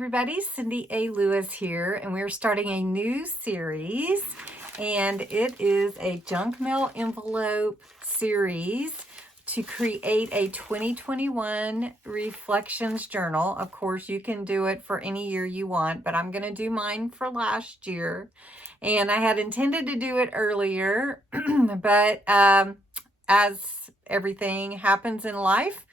everybody, Cindy A. Lewis here, and we're starting a new series, and it is a junk mail envelope series to create a 2021 reflections journal. Of course, you can do it for any year you want, but I'm going to do mine for last year, and I had intended to do it earlier, but as everything happens in life,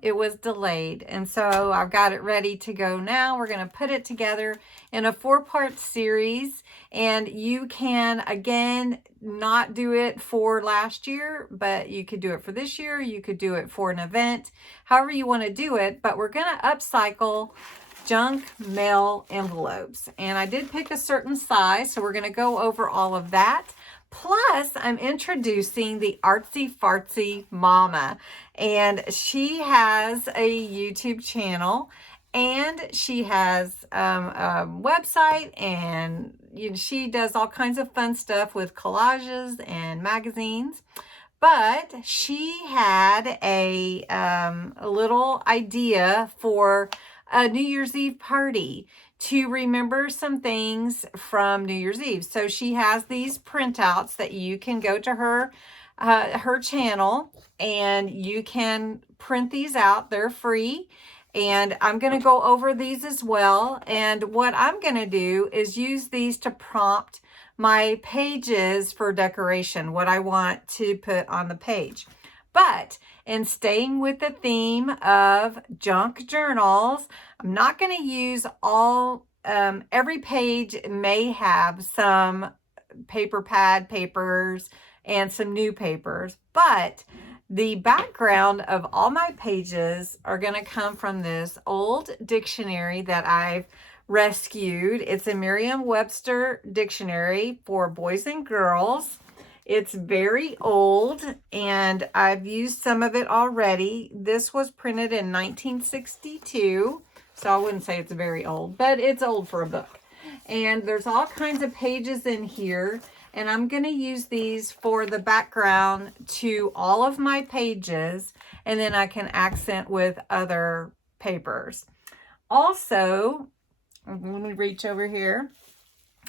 it was delayed, and so I've got it ready to go now. We're going to put it together in a 4-part series, and you can again not do it for last year, but you could do it for this year. You could do it for an event, however you want to do it. But we're going to upcycle junk mail envelopes, and I did pick a certain size, so we're going to go over all of that. Plus, I'm introducing the Artsy Fartsy Mama, and she has a YouTube channel, and she has a website, and she does all kinds of fun stuff with collages and magazines. But she had a little idea for a New Year's Eve party to remember some things from New Year's Eve. So she has these printouts that you can go to her channel and you can print these out. They're free. And I'm going to go over these as well. And what I'm going to do is use these to prompt my pages for decoration, what I want to put on the page. But in staying with the theme of junk journals, I'm not going to use all, every page may have some paper pad papers and some new papers, but the background of all my pages are going to come from this old dictionary that I've rescued. It's a Merriam-Webster dictionary for boys and girls. It's very old, and I've used some of it already. This was printed in 1962, so I wouldn't say it's very old, but it's old for a book. And there's all kinds of pages in here, and I'm going to use these for the background to all of my pages, and then I can accent with other papers. Also, let me reach over here.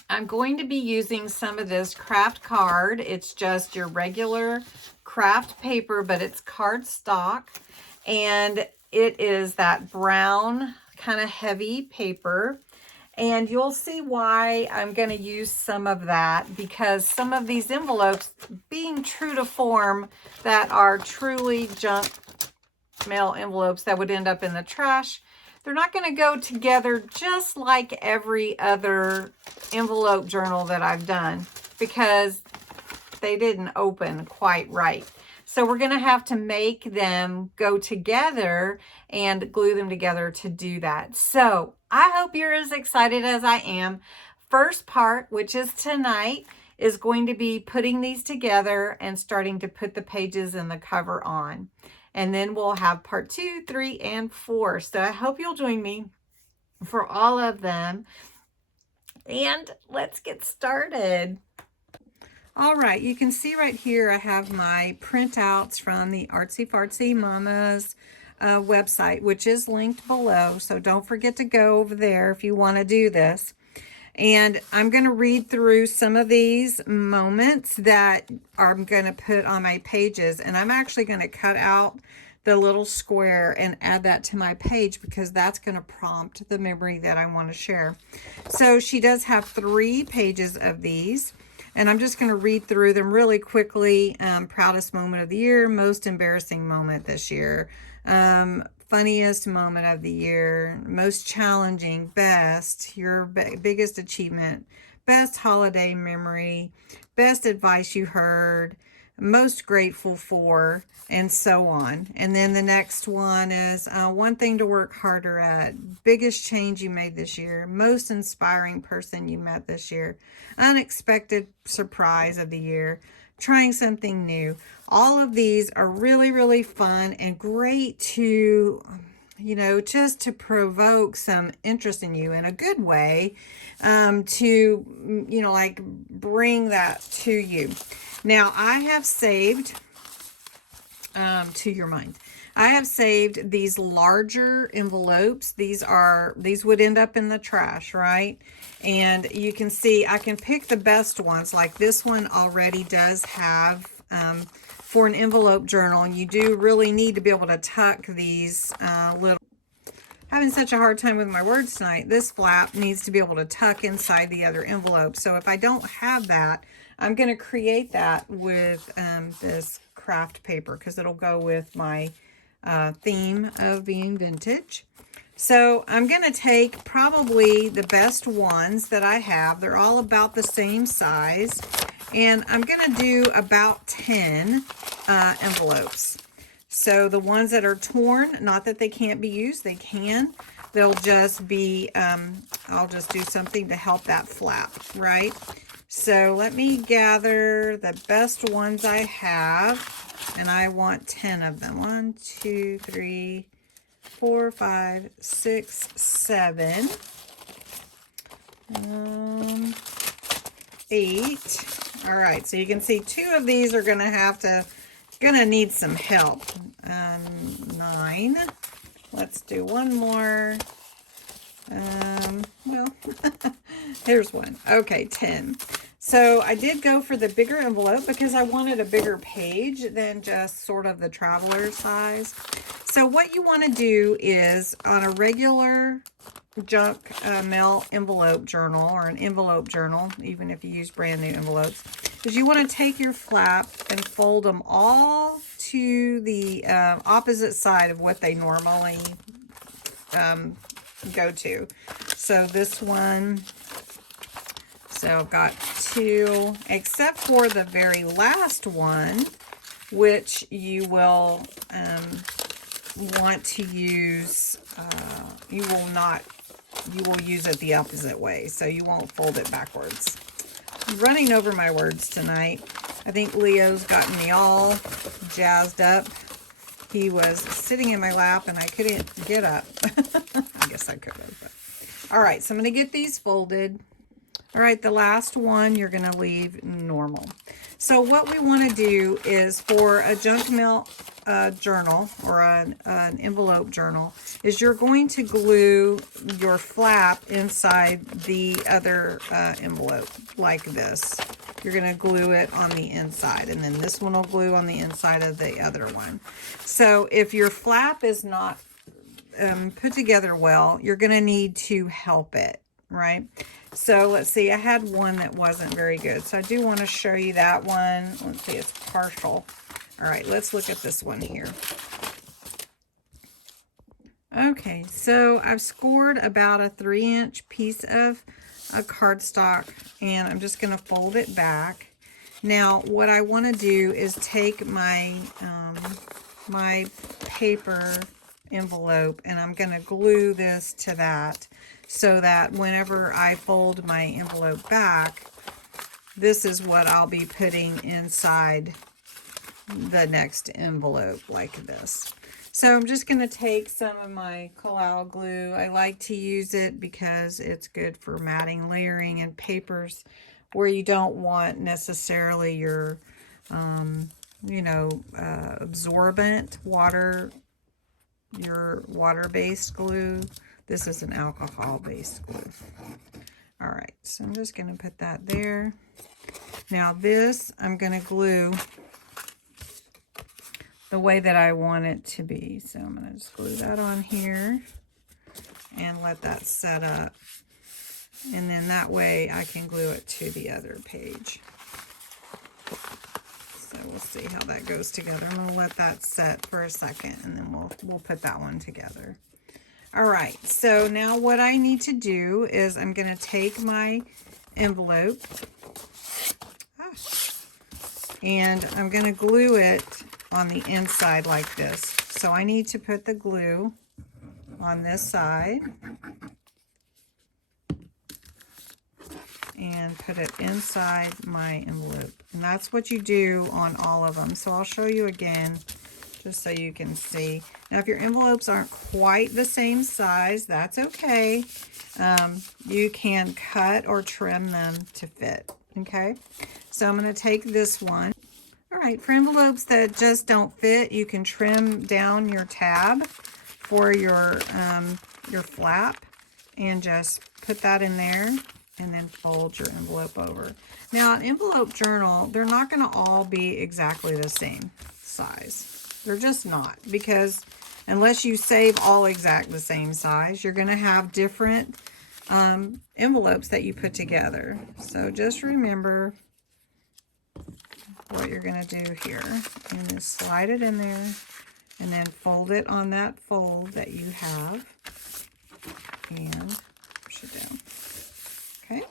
I'm going to be using some of this craft card. It's just your regular craft paper, but it's cardstock, and it is that brown kind of heavy paper. And you'll see why I'm going to use some of that, because some of these envelopes, being true to form, that are truly junk mail envelopes that would end up in the trash, they're not going to go together just like every other envelope journal that I've done, because they didn't open quite right. So we're going to have to make them go together and glue them together to do that. So I hope you're as excited as I am. First part, which is tonight, is going to be putting these together and starting to put the pages and the cover on. And then we'll have part 2, 3, and 4. So I hope you'll join me for all of them. And let's get started. All right, you can see right here I have my printouts from the Artsy Fartsy Mama's website, which is linked below. So don't forget to go over there if you want to do this. And I'm going to read through some of these moments that I'm going to put on my pages. And I'm actually going to cut out the little square and add that to my page, because that's going to prompt the memory that I want to share. So she does have 3 pages of these. And I'm just going to read through them really quickly. Proudest moment of the year, most embarrassing moment this year, funniest moment of the year, most challenging, best, your biggest achievement, best holiday memory, best advice you heard, most grateful for, and so on. And then the next one is one thing to work harder at, biggest change you made this year, most inspiring person you met this year, unexpected surprise of the year, trying something new. All of these are really, really fun and great to, just to provoke some interest in you in a good way, to, like bring that to you. Now, I have saved, to your mind, I have saved these larger envelopes. These would end up in the trash, right? And you can see I can pick the best ones. Like this one already does have, for an envelope journal, you do really need to be able to tuck these little, having such a hard time with my words tonight, this flap needs to be able to tuck inside the other envelope. So if I don't have that, I'm going to create that with this craft paper, because it'll go with my theme of being vintage. So I'm going to take probably the best ones that I have. They're all about the same size. And I'm going to do about 10 envelopes. So the ones that are torn, not that they can't be used, they can. They'll just be, I'll just do something to help that flap, right? So let me gather the best ones I have, and I want 10 of them. 1, 2, 3, 4, 5, 6, 7, 8. All right, so you can see 2 of these are gonna need some help. 9. Let's do one more. Well, here's one. Okay, 10. So I did go for the bigger envelope because I wanted a bigger page than just sort of the traveler size. So what you want to do is, on a regular junk mail envelope journal, or an envelope journal, even if you use brand new envelopes, is you want to take your flap and fold them all to the opposite side of what they normally go to. So this one, so I've got 2, except for the very last one, which you will want to use, you will use it the opposite way, so you won't fold it backwards. I'm running over my words tonight. I think Leo's gotten me all jazzed up. He was sitting in my lap and I couldn't get up. I guess I could have. But. All right, so I'm going to get these folded. All right, the last one you're going to leave normal. So what we want to do is, for a junk mail journal, or an envelope journal, is you're going to glue your flap inside the other envelope like this. You're going to glue it on the inside, and then this one will glue on the inside of the other one. So if your flap is not put together well, you're going to need to help it, right? So let's see, I had one that wasn't very good, so I do want to show you that one. Let's see, it's partial. All right, let's look at this one here. Okay, so I've scored about a 3-inch piece of cardstock, and I'm just going to fold it back. Now, what I want to do is take my my paper envelope, and I'm going to glue this to that, so that whenever I fold my envelope back, this is what I'll be putting inside the next envelope, like this. So I'm just going to take some of my Collal glue. I like to use it because it's good for matting, layering, and papers where you don't want necessarily your, absorbent water, your water-based glue. This is an alcohol-based glue. All right, so I'm just going to put that there. Now this, I'm going to glue the way that I want it to be. So I'm going to just glue that on here and let that set up. And then that way I can glue it to the other page. So we'll see how that goes together. I'm going to let that set for a second, and then we'll put that one together. All right, so now what I need to do is I'm going to take my envelope and I'm going to glue it on the inside like this. So I need to put the glue on this side and put it inside my envelope. And that's what you do on all of them. So I'll show you again, just so you can see. Now, if your envelopes aren't quite the same size, that's okay. You can cut or trim them to fit, okay? So I'm going to take this one. All right, for envelopes that just don't fit, you can trim down your tab for your flap and just put that in there and then fold your envelope over. Now, an envelope journal, they're not going to all be exactly the same size. They're just not, because unless you save all exact the same size, you're going to have different envelopes that you put together. So just remember what you're going to do here. And just slide it in there and then fold it on that fold that you have and push it down. Okay.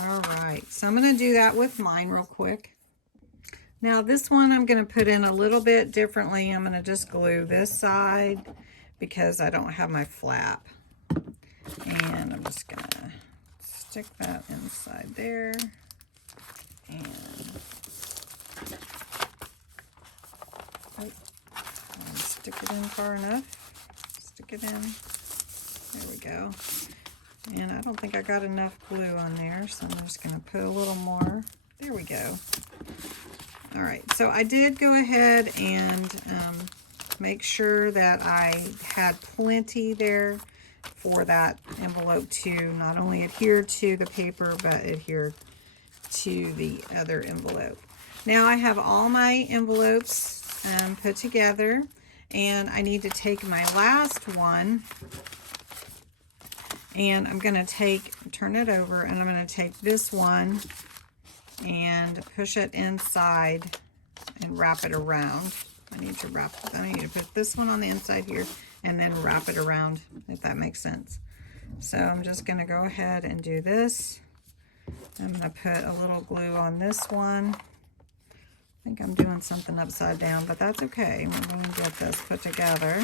All right, so I'm going to do that with mine real quick. Now this one I'm going to put in a little bit differently. I'm going to just glue this side because I don't have my flap. And I'm just going to stick that inside there. And stick it in far enough. Stick it in. There we go. And I don't think I got enough glue on there, so I'm just going to put a little more. There we go. All right, so I did go ahead and make sure that I had plenty there for that envelope to not only adhere to the paper, but adhere to the other envelope. Now I have all my envelopes put together, and I need to take my last one, and I'm going to turn it over, and I'm going to take this one and push it inside and wrap it around. I need to put this one on the inside here and then wrap it around, if that makes sense. So I'm just going to go ahead and do this. I'm going to put a little glue on this one. I think I'm doing something upside down, but that's okay. We're going to get this put together.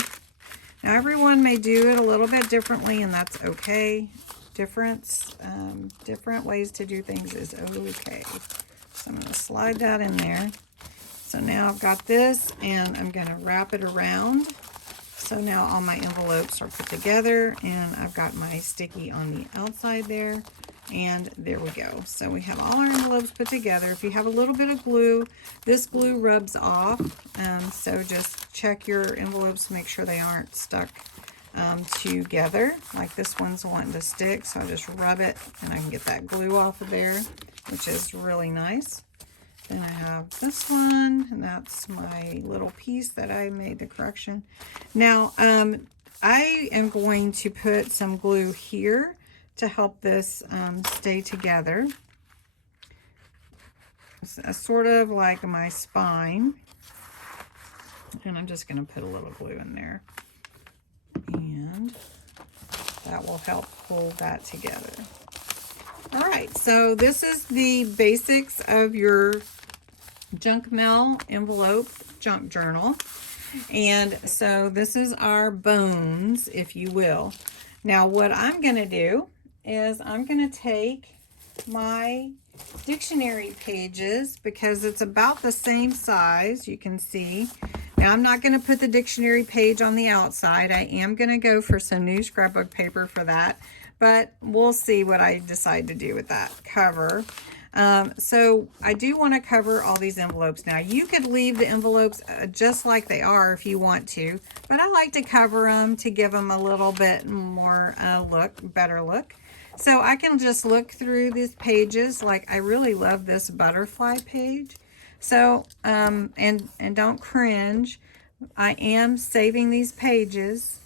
Now everyone may do it a little bit differently, and that's okay. Different ways to do things is okay. So I'm going to slide that in there. So now I've got this, and I'm going to wrap it around. So now all my envelopes are put together, and I've got my sticky on the outside there. And there we go. So we have all our envelopes put together. If you have a little bit of glue, this glue rubs off. So just check your envelopes, make sure they aren't stuck together. Like this one's wanting to stick, so I just rub it and I can get that glue off of there, which is really nice. Then I have this one, and that's my little piece that I made the correction. Now, I am going to put some glue here to help this stay together. It's sort of like my spine. And I'm just going to put a little glue in there. And that will help hold that together. All right, so this is the basics of your junk mail envelope junk journal. And so this is our bones, if you will. Now what I'm going to do is I'm going to take my dictionary pages, because it's about the same size, you can see. Now I'm not going to put the dictionary page on the outside. I am going to go for some new scrapbook paper for that, but we'll see what I decide to do with that cover. So I do want to cover all these envelopes. Now you could leave the envelopes just like they are if you want to, but I like to cover them to give them a little bit more better look. So I can just look through these pages. Like I really love this butterfly page. So, and don't cringe. I am saving these pages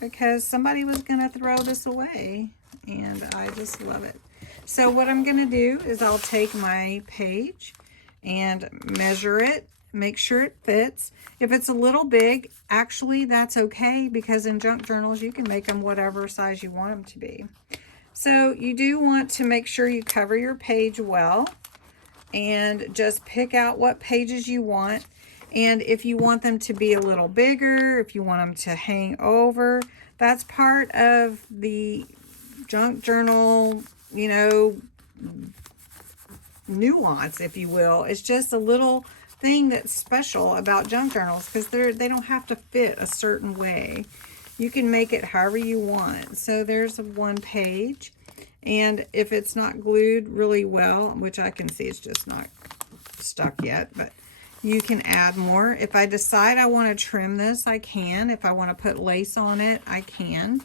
because somebody was going to throw this away, and I just love it. So what I'm going to do is I'll take my page and measure it, make sure it fits. If it's a little big, actually that's okay, because in junk journals you can make them whatever size you want them to be. So you do want to make sure you cover your page well, and just pick out what pages you want. And if you want them to be a little bigger, if you want them to hang over, that's part of the junk journal, you know, nuance, if you will. It's just a little thing that's special about junk journals, because they don't have to fit a certain way. You can make it however you want. So there's one page, And if it's not glued really well, which I can see it's just not stuck yet, but you can add more. If I decide I want to trim this, I can. If I want to put lace on it, I can.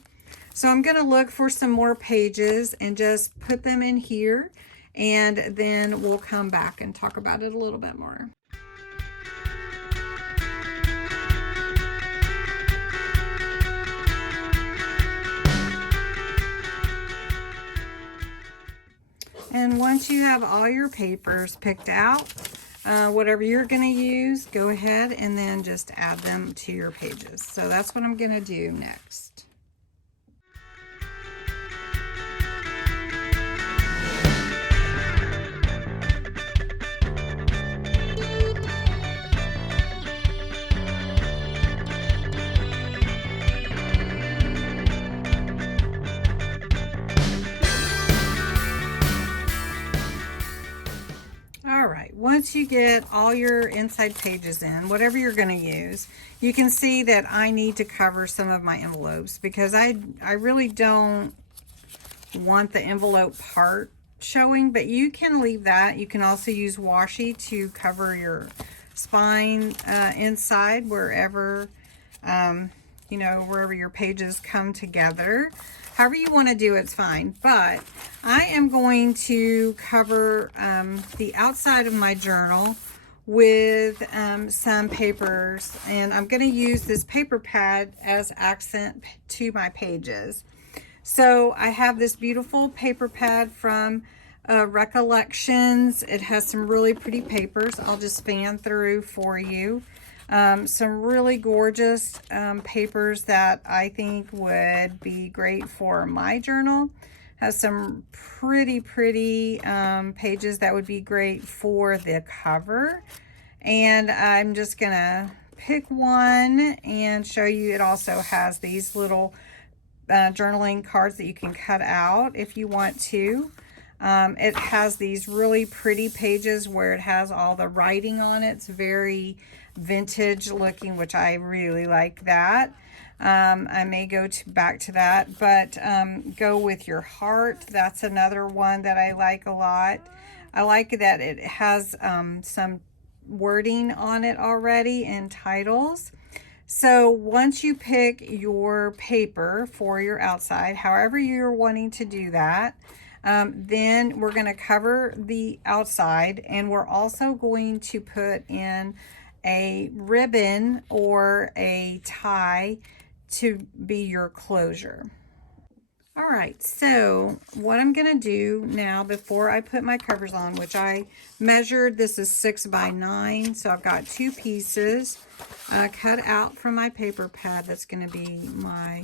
So I'm going to look for some more pages and just put them in here, and then we'll come back and talk about it a little bit more. And once you have all your papers picked out, whatever you're going to use, go ahead and then just add them to your pages. So that's what I'm going to do next. All right, once you get all your inside pages in, whatever you're going to use, you can see that I need to cover some of my envelopes because I really don't want the envelope part showing, but you can leave that. You can also use washi to cover your spine inside wherever, you know, wherever your pages come together. However you want to do it's fine, but I am going to cover the outside of my journal with some papers, and I'm going to use this paper pad as accent to my pages. So I have this beautiful paper pad from Recollections. It has some really pretty papers. I'll just fan through for you. Some really gorgeous papers that I think would be great for my journal. Has some pretty pages that would be great for the cover. And I'm just gonna pick one and show you. It also has these little journaling cards that you can cut out if you want to. It has these really pretty pages where it has all the writing on it. It's very vintage looking, which I really like that. I may go back to that, but Go With Your Heart. That's another one that I like a lot. I like that it has some wording on it already and titles. So once you pick your paper for your outside, however you're wanting to do that, then we're going to cover the outside, and we're also going to put in a ribbon or a tie to be your closure. All right, so what I'm going to do now before I put my covers on, which I measured, this is 6 by 9, so I've got 2 pieces cut out from my paper pad. That's going to be my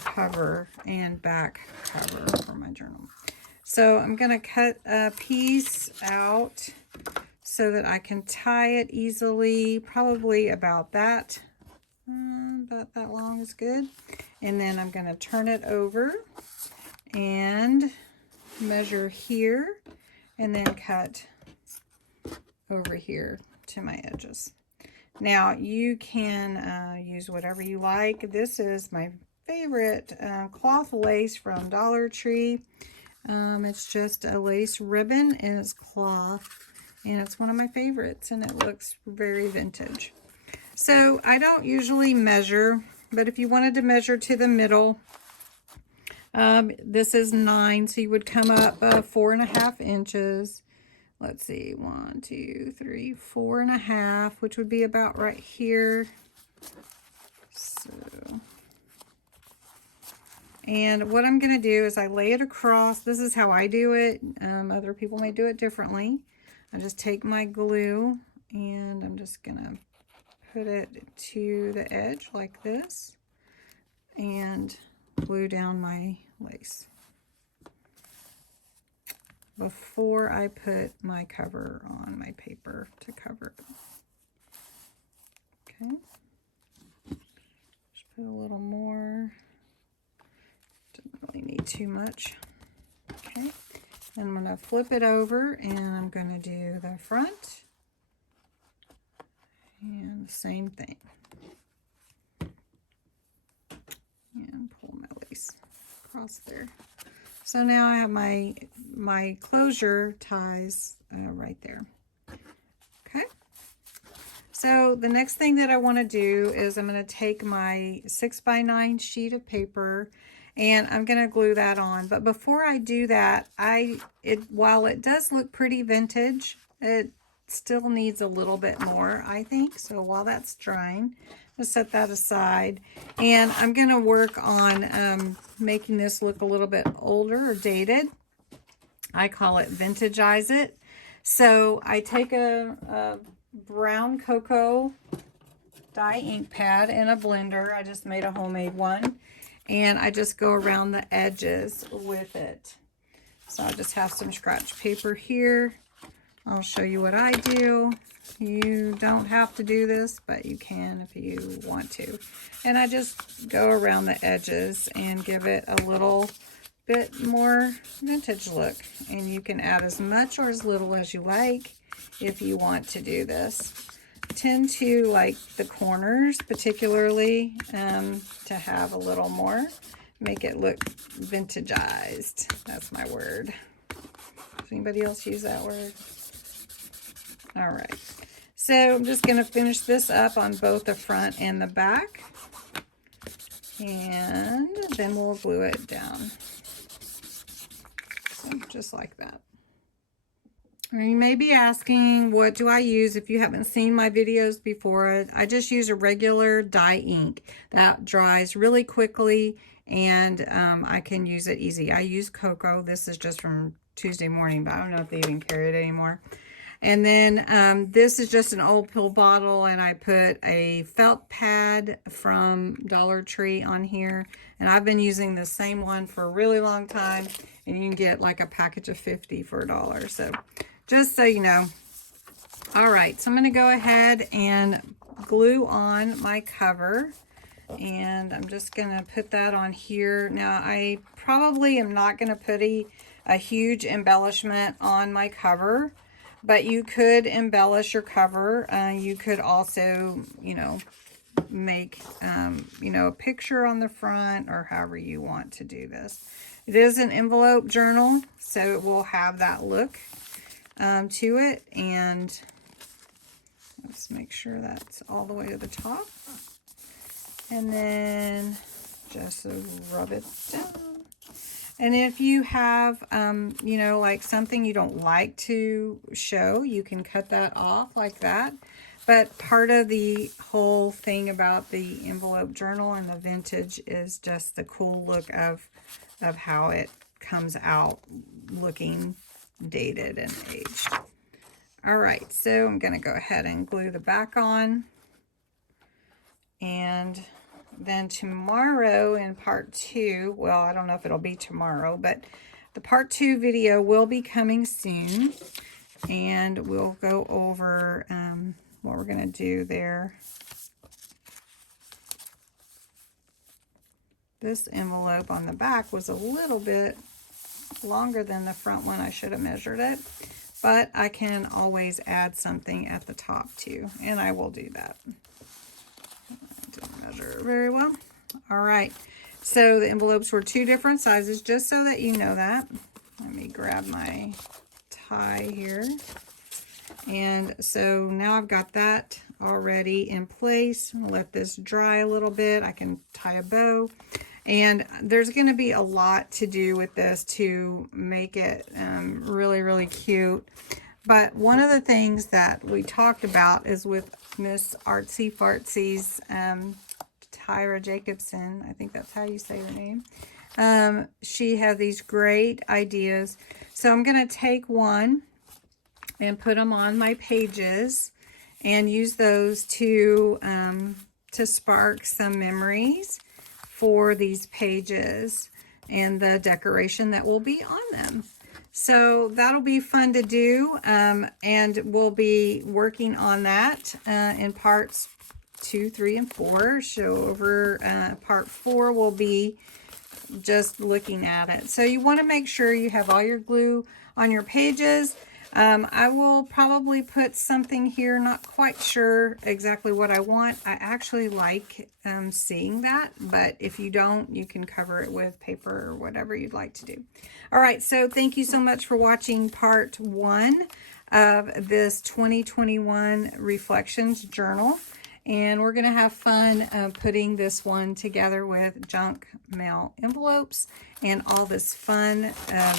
cover and back cover for my journal. So I'm going to cut a piece out so that I can tie it easily, probably about that. About that long is good. And then I'm going to turn it over and measure here and then cut over here to my edges. Now you can use whatever you like. This is my favorite cloth lace from Dollar Tree. It's just a lace ribbon and it's cloth, and it's one of my favorites, and it looks very vintage. So I don't usually measure, but if you wanted to measure to the middle, this is 9, so you would come up 4.5 inches. Let's see, 1, 2, 3, 4.5, which would be about right here. So, and what I'm going to do is I lay it across. This is how I do it. Other people may do it differently. I just take my glue and I'm just going to put it to the edge like this and glue down my lace before I put my cover on my paper to cover it. Okay, just put a little more. Didn't really need too much. Okay, and I'm going to flip it over and I'm going to do the front and the same thing. And pull my lace across there. So now I have my closure ties right there. Okay. So the next thing that I want to do is I'm going to take my 6x9 sheet of paper and I'm going to glue that on. But before I do that, while it does look pretty vintage, it still needs a little bit more, I think. So while that's drying, I'll set that aside. And I'm going to work on making this look a little bit older or dated. I call it vintagize it. So I take a brown cocoa dye ink pad and a blender. I just made a homemade one. And I just go around the edges with it. So I just have some scratch paper here. I'll show you what I do. You don't have to do this, but you can if you want to. And I just go around the edges and give it a little bit more vintage look. And you can add as much or as little as you like if you want to do this. I tend to like the corners particularly to have a little more, make it look vintageized. That's my word. Does anybody else use that word? All right. So I'm just going to finish this up on both the front and the back. And then we'll glue it down. So just like that. You may be asking, what do I use? If you haven't seen my videos before, I just use a regular dye ink that dries really quickly, and I can use it easy. I use cocoa. This is just from Tuesday morning, but I don't know if they even carry it anymore. And then this is just an old pill bottle, and I put a felt pad from Dollar Tree on here. And I've been using the same one for a really long time, and you can get like a package of 50 for $1. So just so you know. All right, so I'm going to go ahead and glue on my cover. And I'm just going to put that on here. Now, I probably am not going to put a huge embellishment on my cover, but you could embellish your cover. You could also, make, a picture on the front or however you want to do this. It is an envelope journal, so it will have that look to it. And let's make sure that's all the way to the top. And then just rub it down. And if you have, like something you don't like to show, you can cut that off like that. But part of the whole thing about the envelope journal and the vintage is just the cool look of how it comes out looking dated and aged. All right, so I'm going to go ahead and glue the back on. And then tomorrow in part 2, well, I don't know if it'll be tomorrow, but the part 2 video will be coming soon. And we'll go over what we're going to do there. This envelope on the back was a little bit longer than the front one. I should have measured it. But I can always add something at the top too. And I will do that. Didn't measure it very well. All right. So the envelopes were 2 different sizes, just so that you know that. Let me grab my tie here. And so now I've got that already in place. Let this dry a little bit. I can tie a bow. And there's going to be a lot to do with this to make it really, really cute. But one of the things that we talked about is with Miss Artsy Fartsy's Tyra Jacobsen. I think that's how you say her name. She has these great ideas. So I'm going to take one and put them on my pages and use those to spark some memories for these pages and the decoration that will be on them. So that'll be fun to do, and we'll be working on that in parts 2, 3, and 4. So over part 4 will be just looking at it. So you want to make sure you have all your glue on your pages. I will probably put something here, not quite sure exactly what I want. I actually like seeing that, but if you don't, you can cover it with paper or whatever you'd like to do. All right, so thank you so much for watching part 1 of this 2021 Reflections Journal. And we're going to have fun putting this one together with junk mail envelopes and all this fun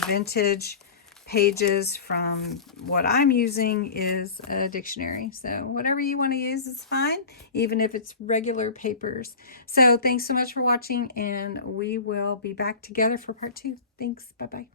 vintage pages. From what I'm using is a dictionary. So whatever you want to use is fine, even if it's regular papers. So thanks so much for watching, and we will be back together for part 2. Thanks. Bye-bye.